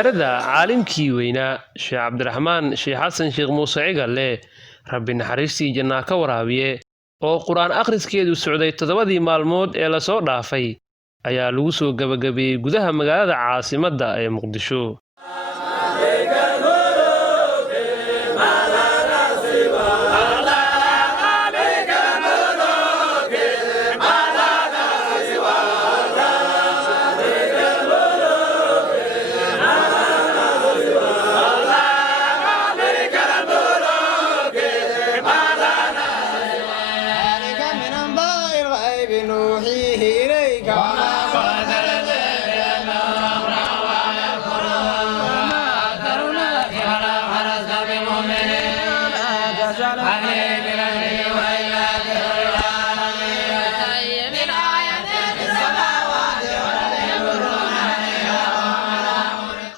siyaarada caalimkii weynaa Sheekh Cabdiraxmaan Sheekh Xasan Sheekh Muuse Cigalle rabbi naxariistii jannah ka waraabiye oo quraan akhriskeedu socday 7 maalmood ee la soo dhaafay ayaa lagu soo gabagabeeyay gudaha magaalada caasimadda ee Muqdisho.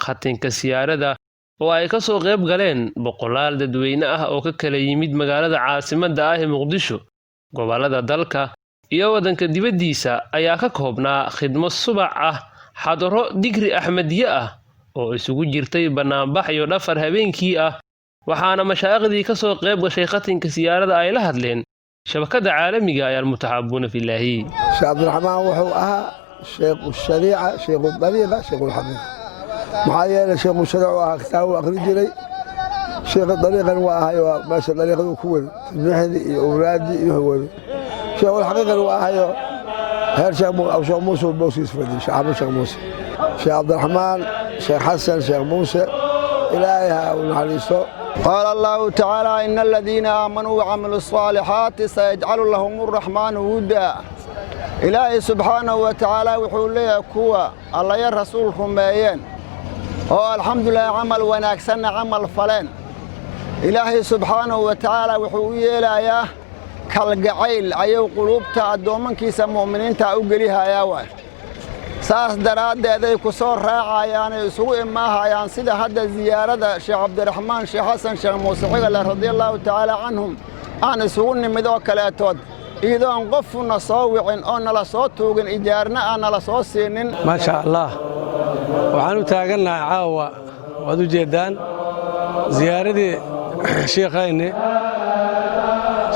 khatinka siyaarada oo ay ka soo qayb galeen boqolaal dadweyne ah oo ka kala yimid magaalada caasimadda ah ee Muqdisho gobolada dalka iyo wadanka dibadiisa ayaa ka koobnaa khidmo subax ah xadaro digri Axmediye ah oo isugu jirtay banaanbax iyo dhafar habeenkii ah waxaana mashaayikhdii ka soo qayb gashay khatinka siyaarada ay la hadleen shabakada caalamiga ee Almutahabbuuna Filaahi. Sheekh Cabdiraxmaan wuxuu ahaa sheekh shariica sheekh dariiqa sheekh xabiib maxaa yeelay sheekh shariic waa kitaab akhri jiray sheekh dariiqan waa ahayo meesha dariiqadu ku wada bixidi iyo awraadi iyo wada sheekh xaqiiqan waa ahayo heer sheekh Muuse boosis fadhi sheekh Muuse sheekh Cabdiraxmaan sheekh Xasan sheekh Muuse ilaaha ونحرسه. قال الله تعالى إن الذين آمنوا وعملوا الصالحات سيجعل لهم الرحمن ودا. إلهي سبحانه وتعالى وحول لي كوا الله يا رسولكم بيان هو الحمد لله عمل وناكسن عمل فلان إلهي سبحانه وتعالى وحول لي يا كالجعيل أيو قلوبتا الدومن كيس مؤمنين تأوجليها يا وال saas daraadeed ay ku soo raacayaan isugu imaahayaan sida hadda ziyaarada Sheekh Cabdiraxmaan Sheekh Xasan Sheekh Muuse Cigalle radiyallahu ta'ala anhum aan isugu nimid oo kaleetood iyadoo qofna soo wicin oo nala soo toogin ijaarna aan nala soo siinin ma sha Allah waxaan u taaganahay caawa wad u jeedaan ziyaaradii sheekhayni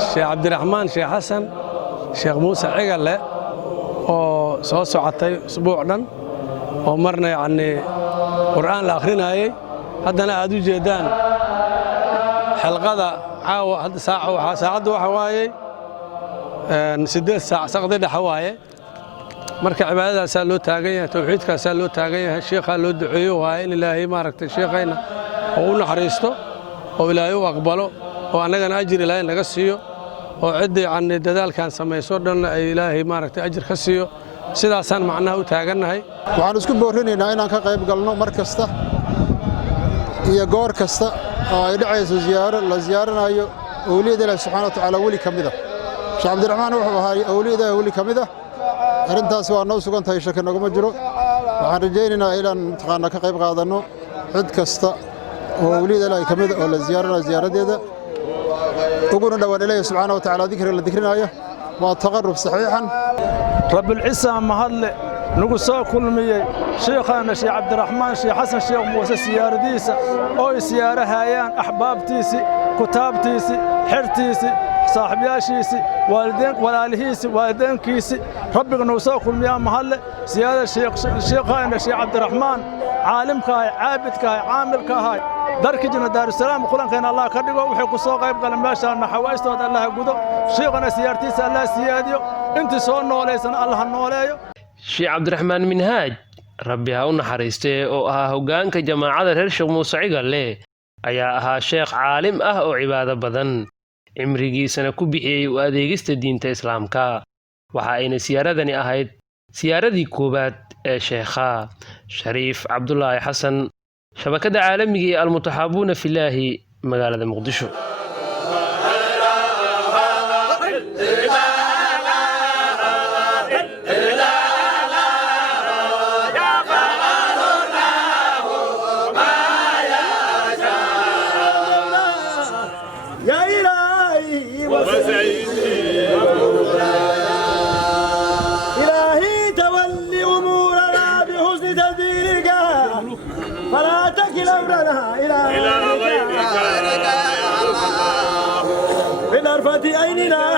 Sheekh Cabdiraxmaan Sheekh Xasan Sheekh Muuse Cigalle oo soo socotay usbuuc dhan oo marna quraan la akhrinayay haddana aad u jeedaan xalqada caawa hadda saacadu waxa waaye 8 saac saqdi dhaxa waaye marka cibaadadaas loo taagan yahay tawxiidkaas loo taagan yahay sheekha loo duceeyo waaye in ilaahay maaragtay sheekhayna oo u naxariisto oo ilaahay u aqbalo oo anagana ajir ilaahay naga siiyo oo cidii dadaalkan sameeyso dhan ay ilaahay maaragtay ajir ka siiyo sidaasaan macnaha u taaganahay waxaan isku boorinaynaa inaan ka qayb galno mar kasta iyo goor kasta oo ay dhacayso ziyaaro la ziyaaranayo awliyada Ilaahay subhanahu wa ta'ala wali kamida Sheekh Cabdiraxmaan wuxuu ahaa awliyada wali kamida arintaas waa noo sugan tahay shaka naguma jiro waxaan rajaynaynaa inaan taqaana ka qayb qaadano cid kasta oo awliyada Ilaahay kamida oo la ziyaaranayo ziyaaradeeda وقولنا دوان إليه سبحانه وتعالى ذكر ذكرنا والتقرب صحيحا رب العزة مهل نقصا كل مية شيخنا شيخ عبد الرحمن شيخ حسن شيخ موسى سيارة ديسة أو سيارة هايان أحباب تيسي كتاب تيسي حر تيسي صاحب ياشيسي والدين والالهيسي والدين كيسي ربك نقصا كل مية مهل سيارة شيخنا شيخ عبد الرحمن عالم كاي عابد كاي عامل كاي درك جنة دار السلام قلنا كان الله كرجوا وحكوا سوق يبقى لما شاء حوايسته الله جودو شيخنا سيارتي الله سياديو أنت سون نوليسن الله نوليو Sheekh Cabdiraxmaan Minhaaj rabbi ha u naxariistee oo ahaa hoggaanka jamaacada reer Sheekh Muuse Cigalle ayaa ahaa sheekh caalim ah oo cibaado badan cimrigiisana ku bixiyay u adeegista diinta islaamka waxa ayna siyaaradani ahayd siyaaradii koobaad ee sheekha Shariif Cabdullaahi Xasan shabakada caalamiga ee Almutahabbuuna Filaahi magaalada Muqdisho. إلهي تولي أمورنا بحسن تدبيرك فلا أمرنا إلى غيرك بنرفة عيننا